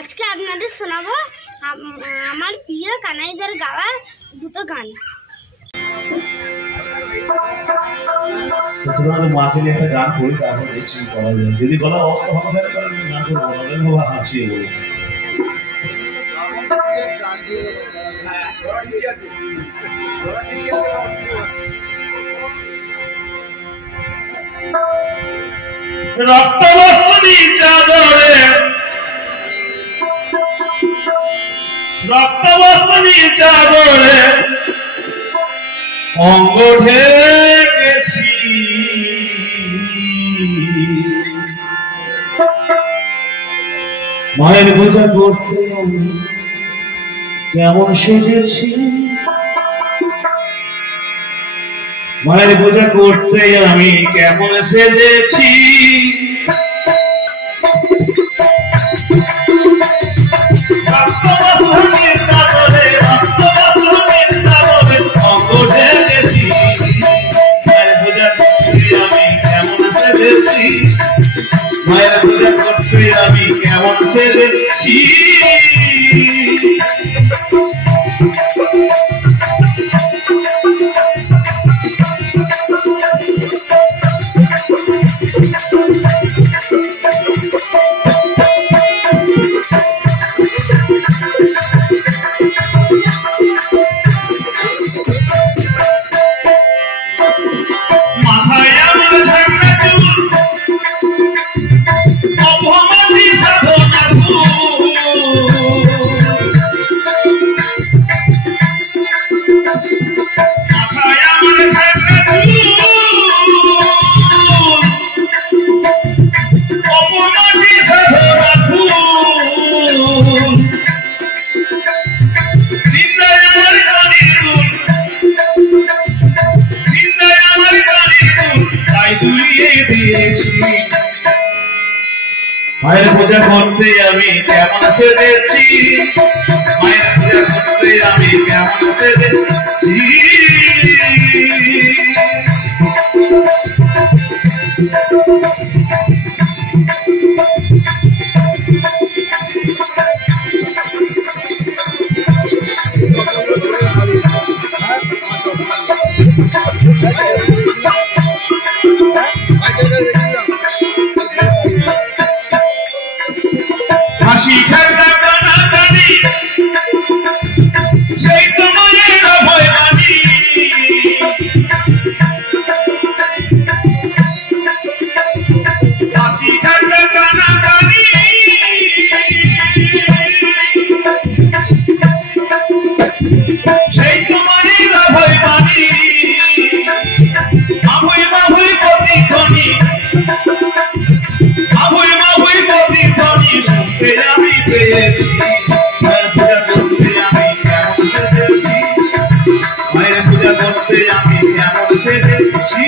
আজকে আপনাদের শোনাবো আমার প্রিয় কানাইদার গাওয়া দুটো গান। তোমাদের মাকে নিয়ে একটা গান করি, তারপর দেখছি করা যায়। যদি গলার অবস্থা ভালো থাকে তাহলে আমি গান করবো, বাবা হাসিয়ে বলবো। রক্তবস্ত্রী চাদরে অঙ্গ ঢেকেছি, মায়ের বোঝা করতে কেমন সেজেছি, মায়ের বোঝা করতে আমি কেমন সেজেছি। মায়ের বোঝা করতে আমি কেমন সেজেছি। মায়ের পূজা করতে আমি কেমন সেজেছি, মায়ের পূজা করতে আমি কেমন সেজেছি। হাসি ঠাট্টা কানাকানি সেই তো মায়ের ভয় মানি, হাসি ঠাট্টা কানাকানি সেই তো মায়ের ভয় মানি। মাহুই মাহুই প্রতিধ্বনি, মাহুই মাহুই প্রতিধ্বনি শুনতে আমি পেয়েছি। মায়ের পূজা করতে আমি কেমন সেজেছি, মায়ের পূজা করতে আমি কেমন সেজেছি।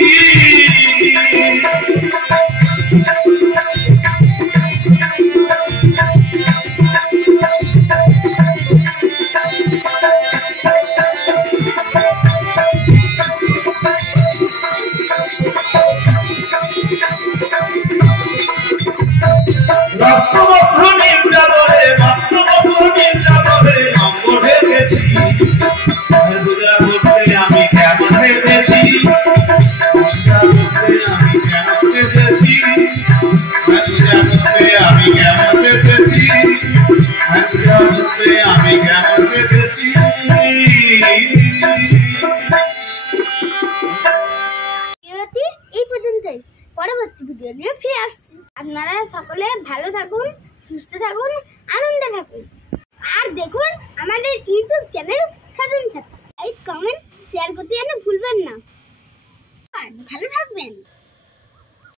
রক্তবস্ত্রীর চাদরে অঙ্গ ঢেকেছি, মায়ের পূজা করতে আমি কেমন সেজেছি, পূজা করতে আমি কেমন সেজেছি, পূজা করতে আমি কেমন সেজেছি, পূজা করতে আমি কেমন সেজেছি। এই পর্যন্তই, পরবর্তী ভিডিও নিয়ে ফিরে আসছি। আপনারা সকলে ভালো থাকুন, সুস্থ থাকুন, আনন্দে থাকুন, আর দেখুন আমাদের ইউটিউব চ্যানেল সাধন সাথী। লাইক, কমেন্ট, শেয়ার করতে যেন ভুলবেন না। ভালো থাকবেন।